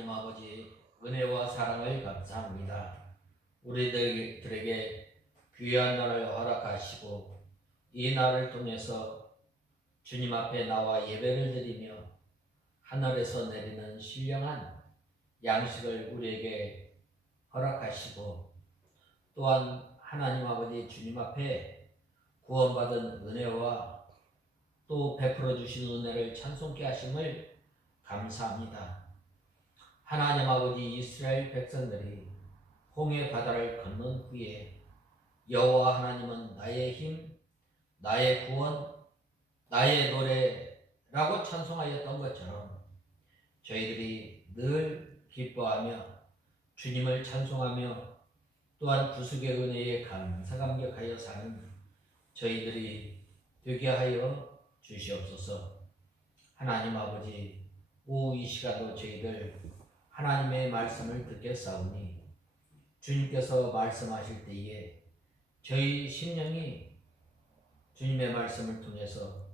하나님 아버지 은혜와 사랑을 감사합니다. 우리들에게 귀한 날을 허락하시고 이 날을 통해서 주님 앞에 나와 예배를 드리며 하늘에서 내리는 신령한 양식을 우리에게 허락하시고 또한 하나님 아버지 주님 앞에 구원받은 은혜와 또 베풀어 주신 은혜를 찬송케 하심을 감사합니다. 하나님 아버지 이스라엘 백성들이 홍해 바다를 건넌 후에 여호와 하나님은 나의 힘, 나의 구원, 나의 노래라고 찬송하였던 것처럼 저희들이 늘 기뻐하며 주님을 찬송하며 또한 구속의 은혜에 감사감격하여 사는 저희들이 되게 하여 주시옵소서. 하나님 아버지, 오후 이 시간도 저희들 하나님의 말씀을 듣겠사오니 주님께서 말씀하실 때에 저희 심령이 주님의 말씀을 통해서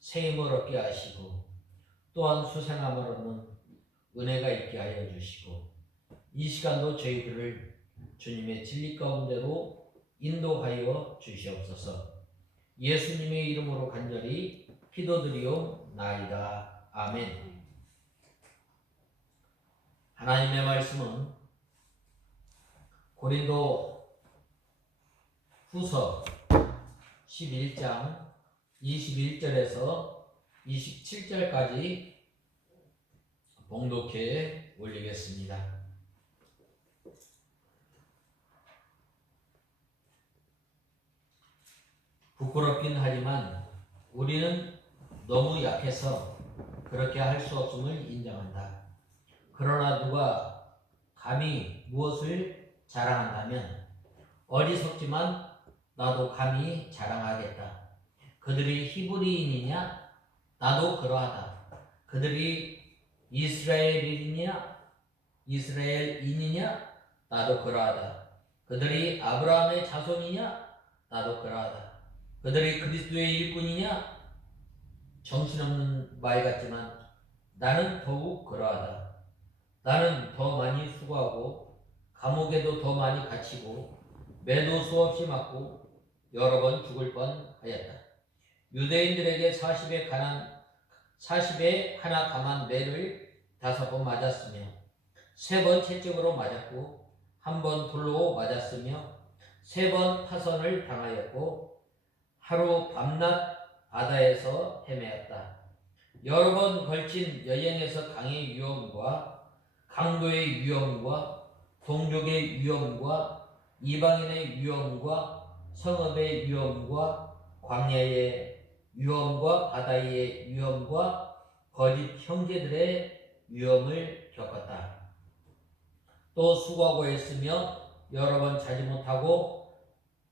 새 힘을 얻게 하시고 또한 수생함을 얻는 은혜가 있게 하여 주시고 이 시간도 저희들을 주님의 진리 가운데로 인도하여 주시옵소서. 예수님의 이름으로 간절히 기도드리옵나이다. 아멘. 하나님의 말씀은 고린도 후서 11장 21절에서 27절까지 봉독해 올리겠습니다. 부끄럽긴 하지만 우리는 너무 약해서 그렇게 할 수 없음을 인정한다. 그러나 누가 감히 무엇을 자랑한다면 어리석지만 나도 감히 자랑하겠다. 그들이 히브리인이냐? 나도 그러하다. 그들이 이스라엘인이냐? 나도 그러하다. 그들이 아브라함의 자손이냐? 나도 그러하다. 그들이 그리스도의 일꾼이냐? 정신없는 말 같지만 나는 더욱 그러하다. 나는 더 많이 수고하고 감옥에도 더 많이 갇히고 매도 수없이 맞고 여러 번 죽을 뻔하였다. 유대인들에게 40에 하나 감한 매를 5번 맞았으며 3번 채찍으로 맞았고 1번 돌로 맞았으며 3번 파선을 당하였고 하루 밤낮 바다에서 헤매었다. 여러 번 걸친 여행에서 강의 위험과 강도의 위험과 동족의 위험과 이방인의 위험과 성읍의 위험과 광야의 위험과 바다의 위험과 거짓 형제들의 위험을 겪었다. 또 수고하고 애쓰며 여러 번 자지 못하고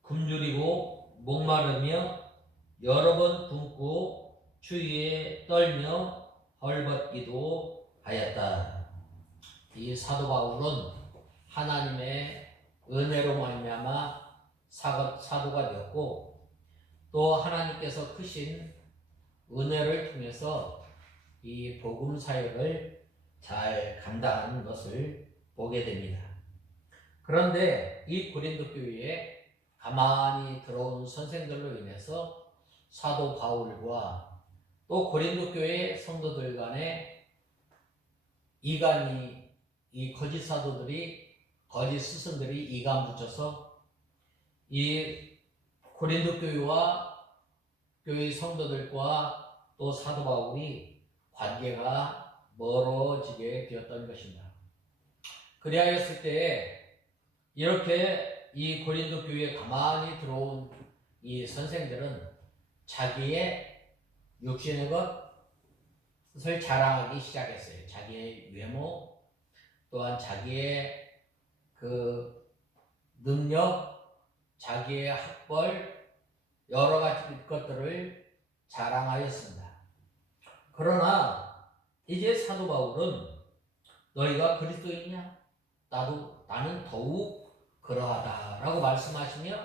굶주리고 목마르며 여러 번 굶고 추위에 떨며 헐벗기도 하였다. 이 사도 바울은 하나님의 은혜로 말미암아 사도가 되었고 또 하나님께서 크신 은혜를 통해서 이 복음 사역을 잘 감당하는 것을 보게 됩니다. 그런데 이 고린도 교회에 가만히 들어온 선생들로 인해서 사도 바울과 또 고린도 교회 성도들 간에 이 거짓 사도들이 거짓 스승들이 이간 붙여서 이 고린도 교회와 교회 성도들과 또 사도 바울이 관계가 멀어지게 되었던 것입니다. 그리하였을 때에 이렇게 이 고린도 교회에 가만히 들어온 이 선생들은 자기의 육신의 것을 자랑하기 시작했어요. 자기의 외모, 또한 자기의 그 능력, 자기의 학벌, 여러 가지 것들을 자랑하였습니다. 그러나 이제 사도 바울은 너희가 그리스도인이냐? 나는 더욱 그러하다라고 말씀하시며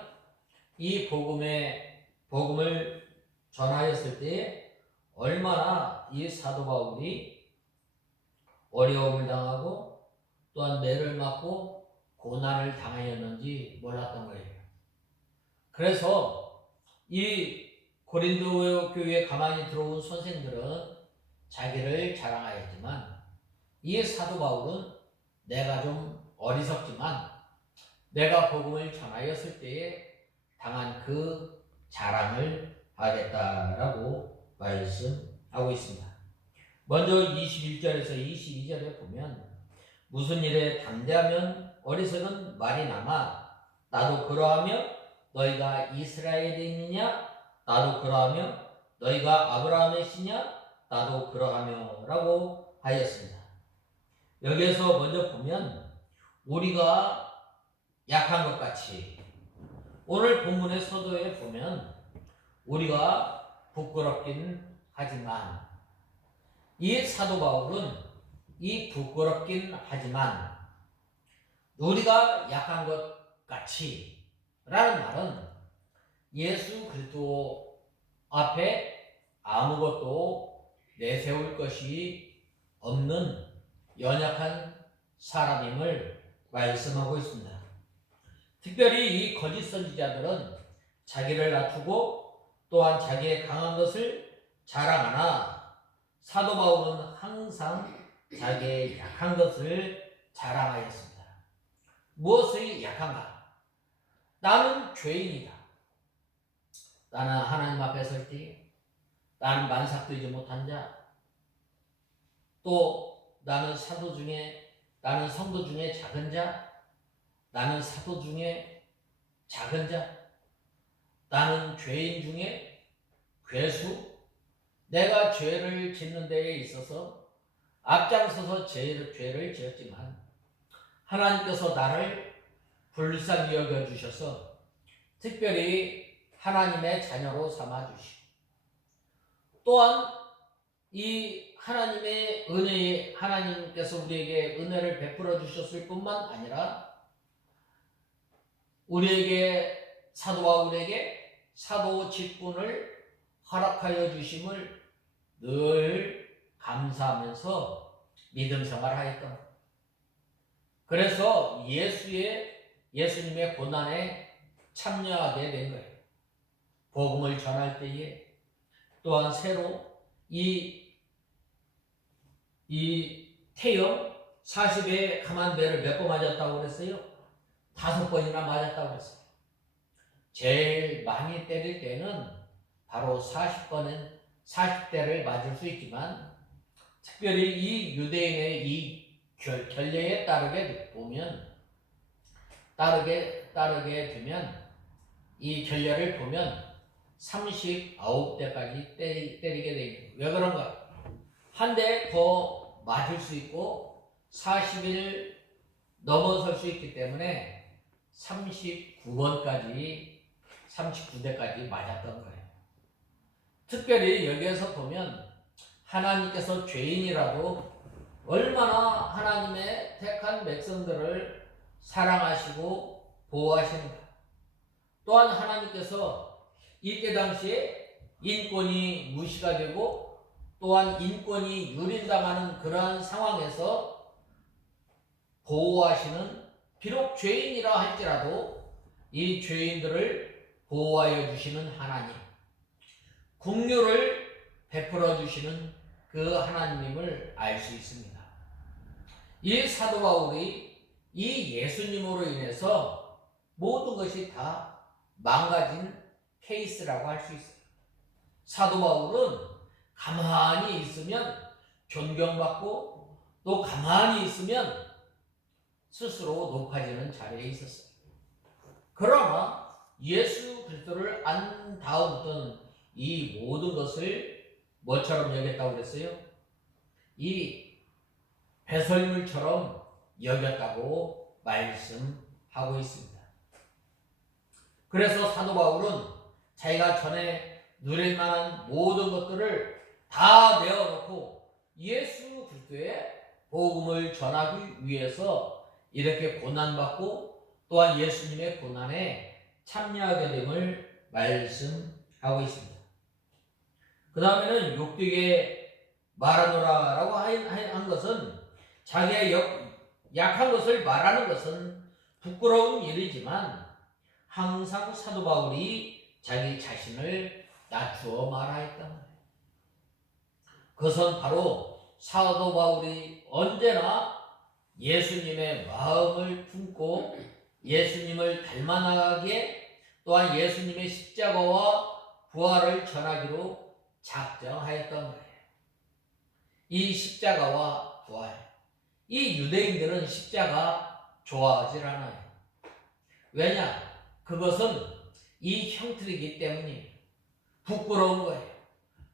이 복음을 전하였을 때 얼마나 이 사도 바울이 어려움을 당하고 또한 매를 맞고 고난을 당하였는지 몰랐던 거예요. 그래서 이 고린도 교회에 가만히 들어온 선생들은 자기를 자랑하였지만 이 사도 바울은 내가 좀 어리석지만 내가 복음을 전하였을 때에 당한 그 자랑을 하겠다라고 말씀하고 있습니다. 먼저 21절에서 22절에 보면 무슨 일에 담대하면 어리석은 말이 남아 나도 그러하며 너희가 이스라엘인이냐 나도 그러하며 너희가 아브라함의 씨냐 나도 그러하며 라고 하였습니다. 여기에서 먼저 보면 우리가 약한 것 같이 오늘 본문의 서도에 보면 우리가 부끄럽긴 하지만 이 사도 바울은 이 부끄럽긴 하지만 우리가 약한 것 같이 라는 말은 예수 그리스도 앞에 아무것도 내세울 것이 없는 연약한 사람임을 말씀하고 있습니다. 특별히 이 거짓 선지자들은 자기를 낮추고 또한 자기의 강한 것을 자랑하나 사도 바울은 항상 자기의 약한 것을 자랑하였습니다. 무엇이 약한가? 나는 죄인이다. 나는 하나님 앞에 설 때 나는 만삭되지 못한 자. 또 나는 성도 중에 작은 자. 나는 사도 중에 작은 자. 나는 죄인 중에 괴수. 내가 죄를 짓는 데에 있어서 앞장서서 죄를 지었지만 하나님께서 나를 불쌍히 여겨주셔서 특별히 하나님의 자녀로 삼아주시고 또한 이 하나님의 은혜에 하나님께서 우리에게 은혜를 베풀어 주셨을 뿐만 아니라 우리에게 사도 바울에게 사도 직분을 허락하여 주심을 늘 감사하면서 믿음 생활하였던 것. 그래서 예수님의 고난에 참여하게 된 거예요. 복음을 전할 때에 또한 새로 이 태영 40에 강한 배를 몇 번 맞았다고 그랬어요? 5번이나 맞았다고 그랬어요. 제일 많이 때릴 때는 바로 40대를 맞을 수 있지만 특별히 이 유대인의 이 결례에 따르게 되면 이 결례를 보면 39대까지 때리게 됩니다. 왜 그런가? 한 대 더 맞을 수 있고 40일 넘어설 수 있기 때문에 39대까지 맞았던 거예요. 특별히 여기에서 보면 하나님께서 죄인이라도 얼마나 하나님의 택한 백성들을 사랑하시고 보호하시는가. 또한 하나님께서 이때 당시에 인권이 무시가 되고 또한 인권이 유린당하는 그러한 상황에서 보호하시는 비록 죄인이라 할지라도 이 죄인들을 보호하여 주시는 하나님, 긍휼을 베풀어 주시는 그 하나님임을 알 수 있습니다. 이 사도 바울이 이 예수님으로 인해서 모든 것이 다 망가진 케이스라고 할 수 있어요. 사도 바울은 가만히 있으면 존경받고 또 가만히 있으면 스스로 높아지는 자리에 있었어요. 그러나 예수 그리스도를 안 다음부터는 이 모든 것을 뭐처럼 여겼다고 그랬어요? 이 배설물처럼 여겼다고 말씀하고 있습니다. 그래서 사도 바울은 자기가 전에 누릴 만한 모든 것들을 다 내어놓고 예수 그리스도의 복음을 전하기 위해서 이렇게 고난받고 또한 예수님의 고난에 참여하게 됨을 말씀하고 있습니다. 그 다음에는 욕되게 말하노라라고 한 것은 자기의 약한 것을 말하는 것은 부끄러운 일이지만 항상 사도 바울이 자기 자신을 낮추어 말하였단 말이에요. 그것은 바로 사도 바울이 언제나 예수님의 마음을 품고 예수님을 닮아나가기에 또한 예수님의 십자가와 부활을 전하기로 작정하였던 거예요. 이 십자가와 부활, 이 유대인들은 십자가 좋아하지 않아요. 왜냐? 그것은 이 형틀이기 때문이에요. 부끄러운 거예요.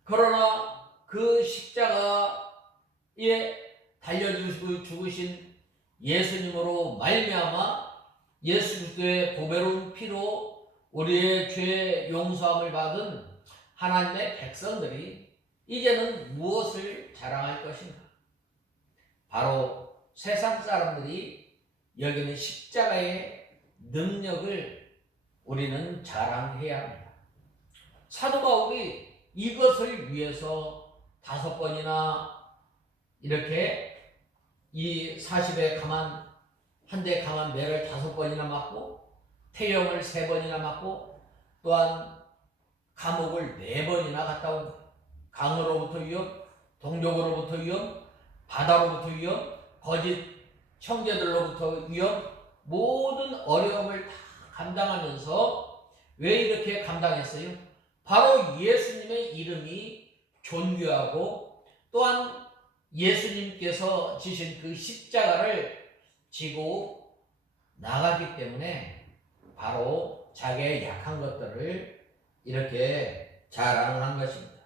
그러나 그 십자가에 달려주시고 죽으신 예수님으로 말미암아 예수 그리스도의 보배로운 피로 우리의 죄 용서함을 받은 하나님의 백성들이 이제는 무엇을 자랑할 것인가? 바로 세상 사람들이 여기는 십자가의 능력을 우리는 자랑해야 합니다. 사도 바울이 이것을 위해서 5번이나 이렇게 이 40에 강한 한 대 강한 매를 5번이나 맞고 태형을 3번이나 맞고 또한 감옥을 4번이나 갔다 온 거예요. 강으로부터 위협, 동족으로부터 위협, 바다로부터 위협, 거짓 형제들로부터 위협, 모든 어려움을 다 감당하면서 왜 이렇게 감당했어요? 바로 예수님의 이름이 존귀하고 또한 예수님께서 지신 그 십자가를 지고 나가기 때문에 바로 자기의 약한 것들을 이렇게 자랑한 것입니다.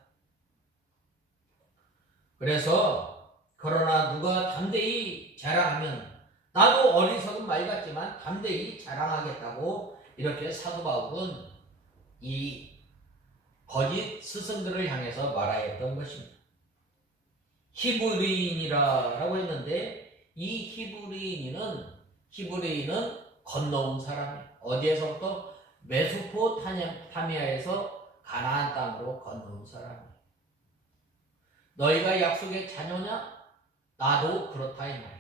그래서 그러나 누가 담대히 자랑하면 나도 어리석은 말 같지만 담대히 자랑하겠다고 이렇게 사도 바울은 이 거짓 스승들을 향해서 말하였던 것입니다. 히브리인이라고 했는데 이 히브리인은 건너온 사람이에요. 어디에서부터? 메소포타미아에서 가나안 땅으로 건너온 사람이에요. 너희가 약속의 자녀냐? 나도 그렇다 이 말이에요.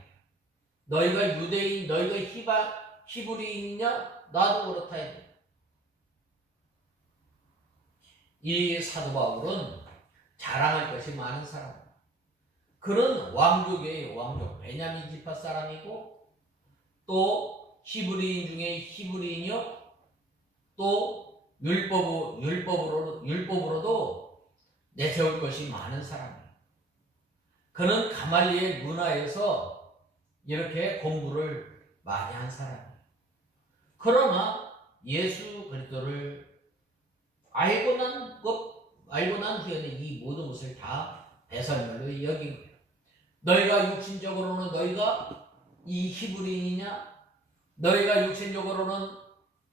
너희가 유대인, 너희가 히브리인이냐? 나도 그렇다 이 말이에요. 이 사도 바울은 자랑할 것이 많은 사람이에요. 그는 왕족이에요. 왕족. 베냐민 지파 사람이고 또 히브리인 중에 히브리인이요. 또 율법으로도 내세울 것이 많은 사람이에요. 그는 가말리엘 문화에서 이렇게 공부를 많이 한 사람이에요. 그러나 예수 그리스도를 알고 난 후에는 이 모든 것을 다 배설물로 여긴 거예요. 너희가 육신적으로는 너희가 이 히브리인이냐? 너희가 육신적으로는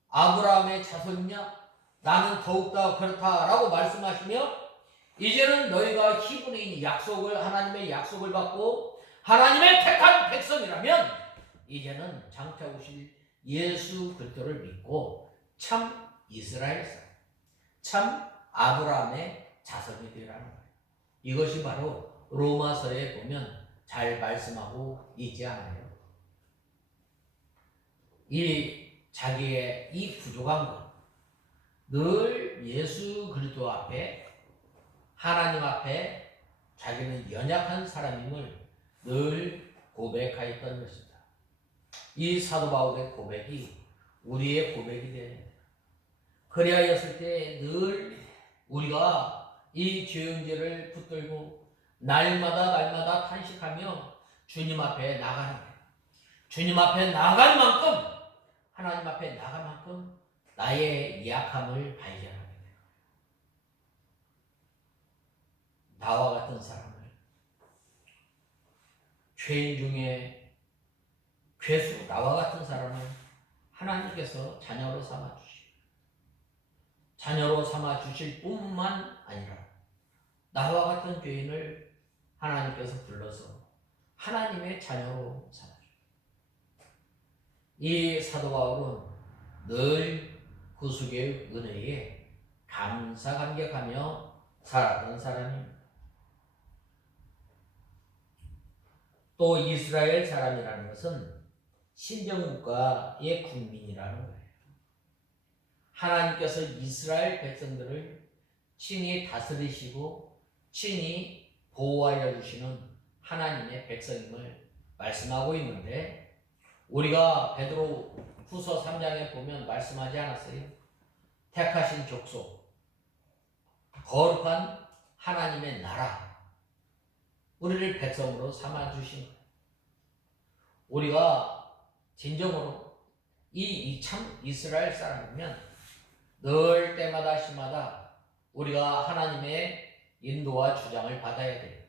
아브라함의 자손이냐? 나는 더욱더 그렇다라고 말씀하시며 이제는 너희가 히브리인 하나님의 약속을 받고 하나님의 택한 백성이라면 이제는 장차 오실 예수 그리스도를 믿고 참 이스라엘 사람, 참 아브라함의 자손이 되라는 거예요. 이것이 바로 로마서에 보면 잘 말씀하고 있지 않아요? 자기의 이 부족한 것, 늘 예수 그리스도 앞에 하나님 앞에 자기는 연약한 사람임을 늘 고백하였던 것입니다. 이 사도 바울의 고백이 우리의 고백이 되어야 됩니다. 그리하였을 때 늘 우리가 이 죄응죄를 붙들고 날마다 탄식하며 주님 앞에 나가는 거예요. 주님 앞에 나갈 만큼 하나님 앞에 나갈 만큼 나의 약함을 발견하게 돼요. 나와 같은 사람을 죄인 중에 괴수 나와 같은 사람을 하나님께서 자녀로 삼아 주실 뿐만 아니라 나와 같은 죄인을 하나님께서 불러서 하나님의 자녀로 삼아줍니다. 이 사도 바울은 늘 구속의 은혜에 감사감격하며 살았던 사람입니다. 또 이스라엘 사람이라는 것은 신정국가의 국민이라는 거예요. 하나님께서 이스라엘 백성들을 친히 다스리시고 친히 보호하여 주시는 하나님의 백성임을 말씀하고 있는데, 우리가 베드로 후서 3장에 보면 말씀하지 않았어요? 택하신 족속, 거룩한 하나님의 나라, 우리를 백성으로 삼아주신 거예요. 우리가 진정으로 참 이스라엘 사람이면 늘 때마다 시마다 우리가 하나님의 인도와 주장을 받아야 돼요.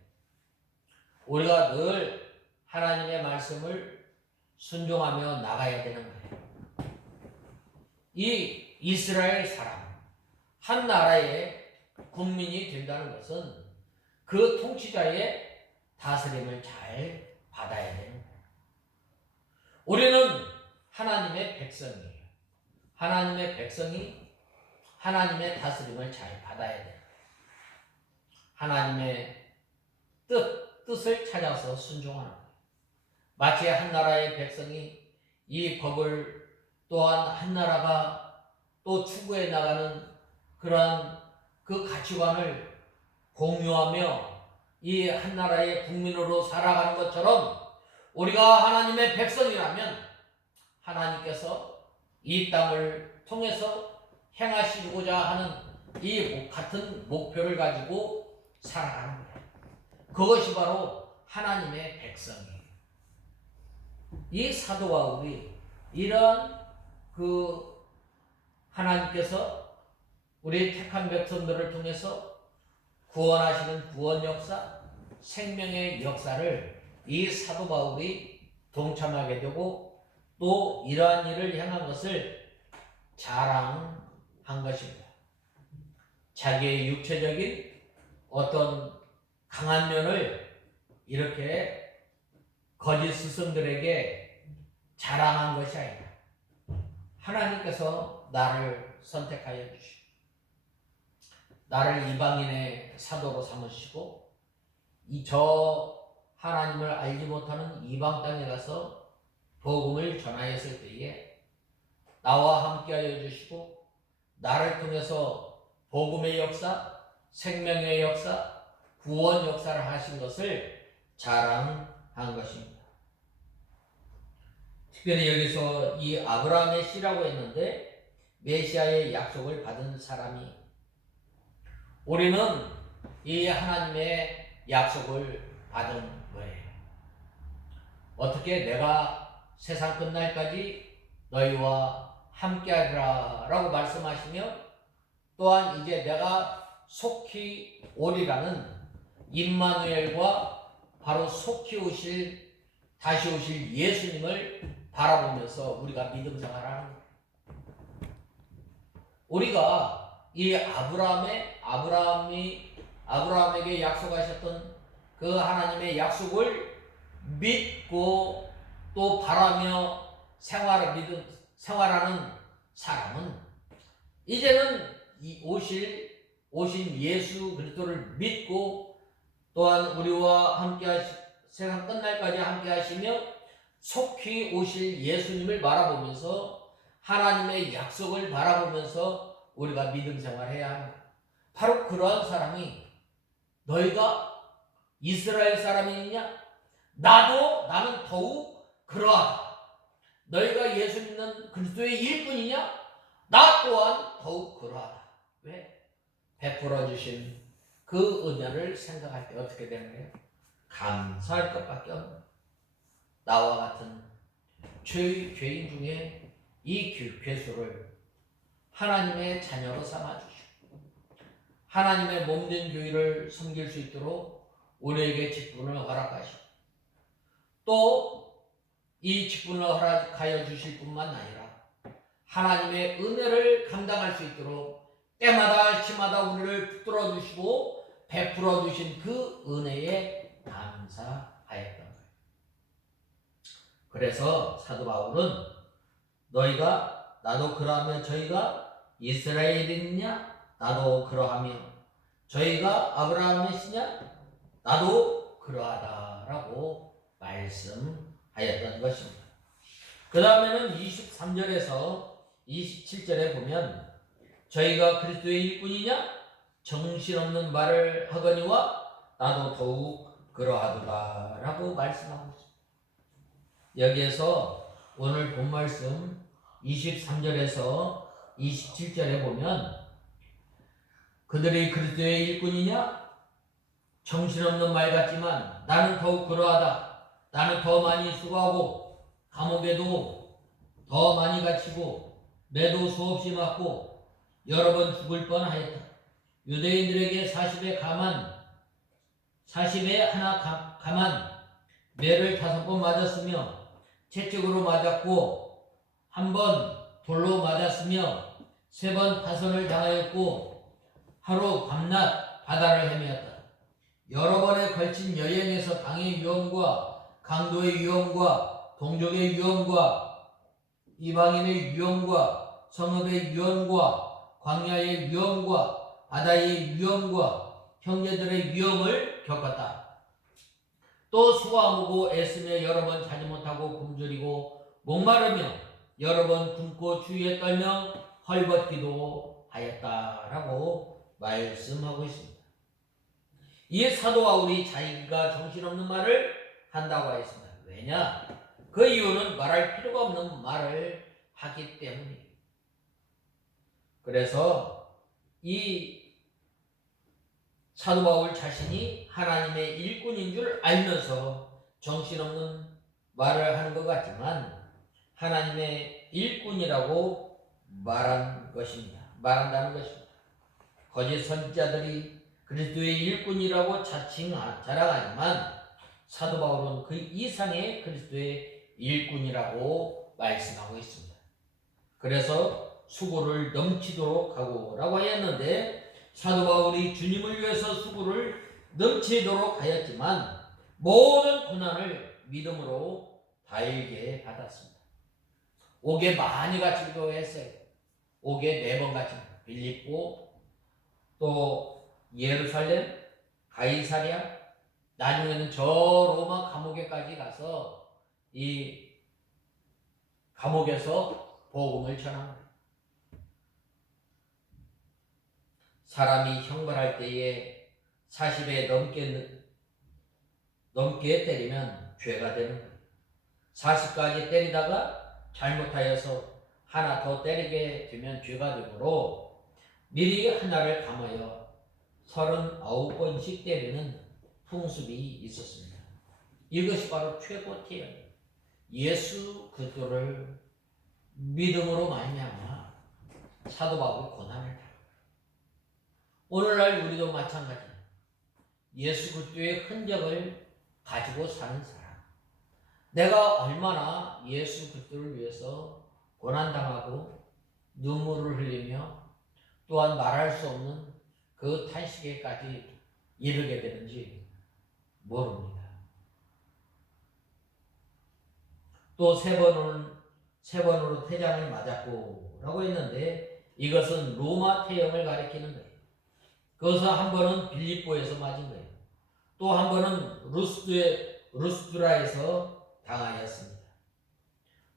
우리가 늘 하나님의 말씀을 순종하며 나가야 되는 거예요. 이 이스라엘 사람, 한 나라의 국민이 된다는 것은 그 통치자의 다스림을 잘 받아야 되는 거예요. 우리는 하나님의 백성이에요. 하나님의 백성이 하나님의 다스림을 잘 받아야 돼요. 하나님의 뜻을 찾아서 순종하는 거예요. 마치 한 나라의 백성이 이 법을 또한 한 나라가 또 추구해 나가는 그러한 그 가치관을 공유하며 이 한 나라의 국민으로 살아가는 것처럼, 우리가 하나님의 백성이라면 하나님께서 이 땅을 통해서 행하시고자 하는 이 같은 목표를 가지고 살아가는 거예요. 그것이 바로 하나님의 백성이에요. 이 사도 바울이 이런 하나님께서 우리 택한 백성들을 통해서 구원하시는 구원 역사, 생명의 역사를 이 사도 바울이 동참하게 되고 또 이러한 일을 향한 것을 자랑한 것입니다. 자기의 육체적인 어떤 강한 면을 이렇게 거짓 스승들에게 자랑한 것이 아니라 하나님께서 나를 선택하여 주시고 나를 이방인의 사도로 삼으시고 저 하나님을 알지 못하는 이방 땅에 가서 복음을 전하였을 때에 나와 함께하여 주시고 나를 통해서 복음의 역사, 생명의 역사, 구원 역사를 하신 것을 자랑한 것입니다. 특별히 여기서 이 아브라함의 씨라고 했는데 메시아의 약속을 받은 사람이, 우리는 이 하나님의 약속을 받은 거예요. 어떻게 내가 세상 끝날까지 너희와 함께하리라 라고 말씀하시며, 또한 이제 내가 속히 오리라는 임마누엘과 바로 속히 다시 오실 예수님을 바라보면서 우리가 믿음 생활하는 거예요. 우리가 이 아브라함에게 약속하셨던 그 하나님의 약속을 믿고 또 바라며 생활하는 사람은 이제는 오신 예수 그리스도를 믿고 또한 우리와 함께 세상 끝날까지 함께 하시며 속히 오실 예수님을 바라보면서 하나님의 약속을 바라보면서 우리가 믿음 생활해야 합니다. 바로 그러한 사람이, 너희가 이스라엘 사람이냐? 나는 더욱 그러하다. 너희가 예수 믿는 그리스도의 일꾼이냐? 나 또한 더욱 그러하다. 왜? 베풀어 주신 그 은혜를 생각할 때 어떻게 되는 거예요? 감사할 것밖에 없는, 나와 같은 죄인 중에 이 괴수를 하나님의 자녀로 삼아주시고 하나님의 몸된 교회를 섬길 수 있도록 우리에게 직분을 허락하시고 또 이 직분을 허락하여 주실 뿐만 아니라 하나님의 은혜를 감당할 수 있도록 때마다 시마다 우리를 붙들어 주시고 베풀어 주신 그 은혜에 감사하였던 거예요. 그래서 사도 바울은 나도 그러하며 저희가 이스라엘이냐? 나도 그러하며 저희가 아브라함의 씨냐? 나도 그러하다라고 말씀하였던 것입니다. 그 다음에는 23절에서 27절에 보면 저희가 그리스도의 일꾼이냐 정신없는 말을 하거니와 나도 더욱 그러하도다 라고 말씀하고 있습니다. 여기에서 오늘 본 말씀 23절에서 27절에 보면 그들이 그리스도의 일꾼이냐 정신없는 말 같지만 나는 더욱 그러하다. 나는 더 많이 수고하고 감옥에도 더 많이 갇히고 매도 수없이 맞고 여러 번 죽을 뻔하였다. 유대인들에게 40에 하나 감한 매를 5번 맞았으며 채찍으로 맞았고 1번 돌로 맞았으며 3번 파선을 당하였고 하루 밤낮 바다를 헤매었다. 여러 번에 걸친 여행에서 강의 위험과 강도의 위험과 동족의 위험과 이방인의 위험과 성읍의 위험과 광야의 위험과 바다의 위험과 형제들의 위험을 겪었다. 또 수고하고 애쓰며 여러 번 자지 못하고 굶주리고 목마르며 여러 번 굶고 추위에 떨며 헐벗기도 하였다라고 말씀하고 있습니다. 이 사도 바울이 자기가 정신없는 말을 한다고 하였습니다. 왜냐? 그 이유는 말할 필요가 없는 말을 하기 때문입니다. 그래서 이 사도 바울 자신이 하나님의 일꾼인 줄 알면서 정신없는 말을 하는 것 같지만 하나님의 일꾼이라고 말한다는 것입니다. 거짓 선지자들이 그리스도의 일꾼이라고 자랑하지만 사도 바울은 그 이상의 그리스도의 일꾼이라고 말씀하고 있습니다. 그래서 수고를 넘치도록 하고라고 하였는데 사도 바울이 주님을 위해서 수고를 넘치도록 하였지만 모든 고난을 믿음으로 달게 받았습니다. 옥에 많이 갇히기도 했어요. 옥에 4번 갇힙니다. 빌립보, 또 예루살렘, 가이사랴, 나중에는 저 로마 감옥에까지 가서 이 감옥에서 복음을 전합니다. 사람이 형벌할 때에 40에 넘게 때리면 죄가 되는 거예요. 40까지 때리다가 잘못하여서 하나 더 때리게 되면 죄가 되므로 미리 하나를 감하여 39번씩 때리는 풍습이 있었습니다. 이것이 바로 최고태예요. 예수 그리스도를 믿음으로 말미암아 사도 바울이 고난을 당합니다. 오늘날 우리도 마찬가지입니다. 예수 그리스도의 흔적을 가지고 사는 사람, 내가 얼마나 예수 그리스도를 위해서 고난당하고 눈물을 흘리며 또한 말할 수 없는 그 탄식에까지 이르게 되는지 모릅니다. 또 3번으로 태장을 맞았고 라고 했는데 이것은 로마 태형을 가리키는 거예요. 그것은 한 번은 빌립보에서 맞은 거예요. 또 한 번은 루스드라에서 당하였습니다.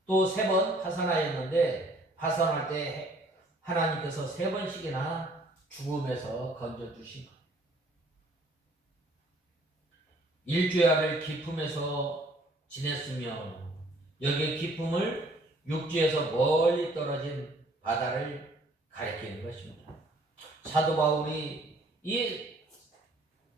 또 3번 파산하였는데 파산할 때 하나님께서 3번씩이나 죽음에서 건져주신 것. 일주야를 기품에서 지냈으며 여기에 기품을 육지에서 멀리 떨어진 바다를 가리키는 것입니다. 사도 바울이 이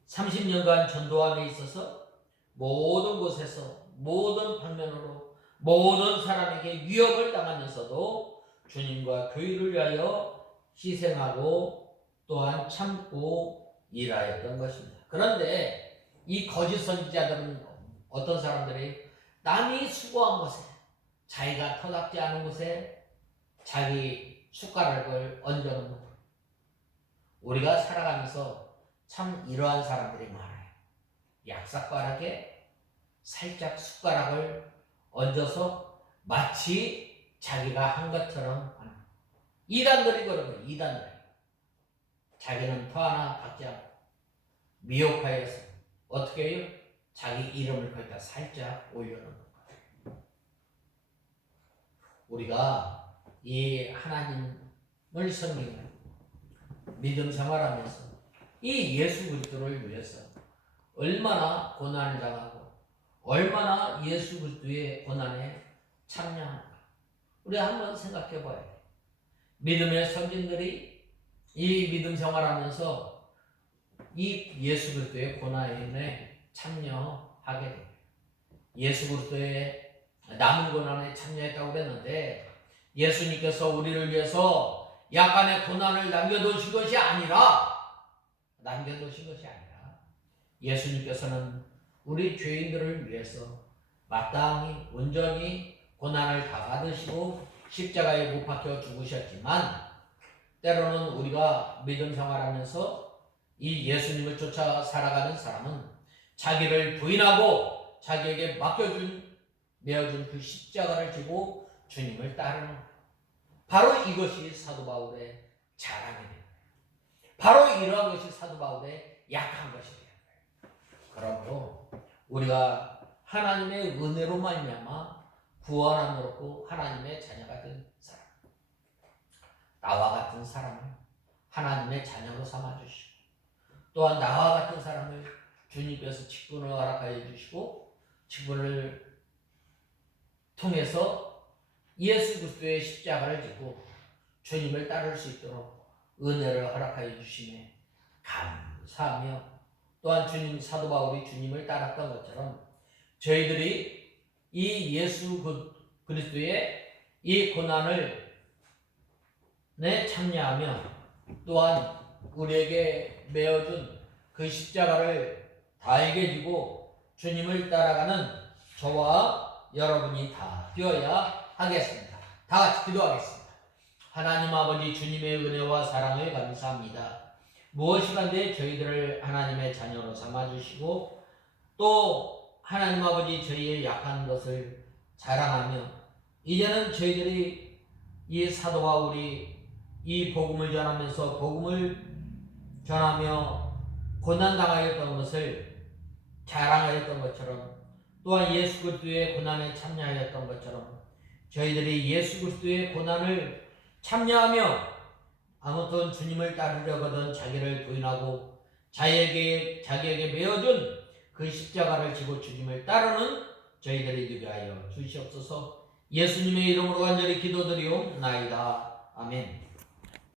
30년간 전도함에 있어서 모든 곳에서 모든 방면으로 모든 사람에게 위협을 당하면서도 주님과 교회를 위하여 희생하고 또한 참고 일하였던 것입니다. 그런데 이 거짓 선지자들은 어떤 사람들이 남이 수고한 곳에 자기가 터닥지 않은 곳에 자기 숟가락을 얹어놓는 것. 우리가 살아가면서 참 이러한 사람들이 많아요. 약삭바닥에 살짝 숟가락을 얹어서 마치 자기가 한 것처럼 하는 이단들이 그런 거예요. 이단들. 자기는 터 하나 박지 않고 미혹하여서 어떻게 해요? 자기 이름을 거기다 살짝 올려놓는 거예요. 우리가 이 하나님을 섬기는 믿음 생활하면서 이 예수 그리스도를 위해서 얼마나 고난을 당하고 얼마나 예수 그리스도의 고난에 참여하는가. 우리 한번 생각해 봐야 돼요. 믿음의 선진들이 이 믿음 생활하면서 이 예수 그리스도의 고난에 참여하게 돼요. 예수 그리스도의 남은 고난에 참여했다고 그랬는데 예수님께서 우리를 위해서 약간의 고난을 남겨두신 것이 아니라 예수님께서는 우리 죄인들을 위해서 마땅히 온전히 고난을 다 받으시고 십자가에 못 박혀 죽으셨지만 때로는 우리가 믿음 생활하면서 이 예수님을 쫓아 살아가는 사람은 자기를 부인하고 자기에게 내어준 그 십자가를 지고 주님을 따르는 바로 이것이 사도 바울의 자랑이 됩니다. 바로 이러한 것이 사도 바울의 약한 것이 돼요. 그러므로 우리가 하나님의 은혜로 말미암아 구원함으로 하나님의 자녀가 된 사람, 나와 같은 사람을 하나님의 자녀로 삼아주시고 또한 나와 같은 사람을 주님께서 직분을 허락하여 주시고 직분을 통해서 예수 그리스도의 십자가를 지고 주님을 따를 수 있도록 은혜를 허락하여 주심에 감사하며 또한 사도 바울이 주님을 따랐던 것처럼 저희들이 이 예수 그리스도의 이 고난을 참여하며 또한 우리에게 메어준 그 십자가를 달게 지고 주님을 따라가는 저와 여러분이 다 되어야 하겠습니다. 다 같이 기도하겠습니다. 하나님 아버지, 주님의 은혜와 사랑을 감사합니다. 무엇이간데 저희들을 하나님의 자녀로 삼아주시고 또 하나님 아버지 저희의 약한 것을 자랑하며 이제는 저희들이 이 사도 바울이 이 복음을 전하면서 복음을 전하며 고난당하였던 것을 자랑하였던 것처럼 또한 예수 그리스도의 고난에 참여하였던 것처럼 저희들이 예수 그리스도의 고난을 참여하며 아무튼 주님을 따르려거든 자기를 부인하고 자기에게 메어준 그 십자가를 지고 주님을 따르는 저희들이 되게 하여 주시옵소서. 예수님의 이름으로 간절히 기도드리옵나이다. 아멘.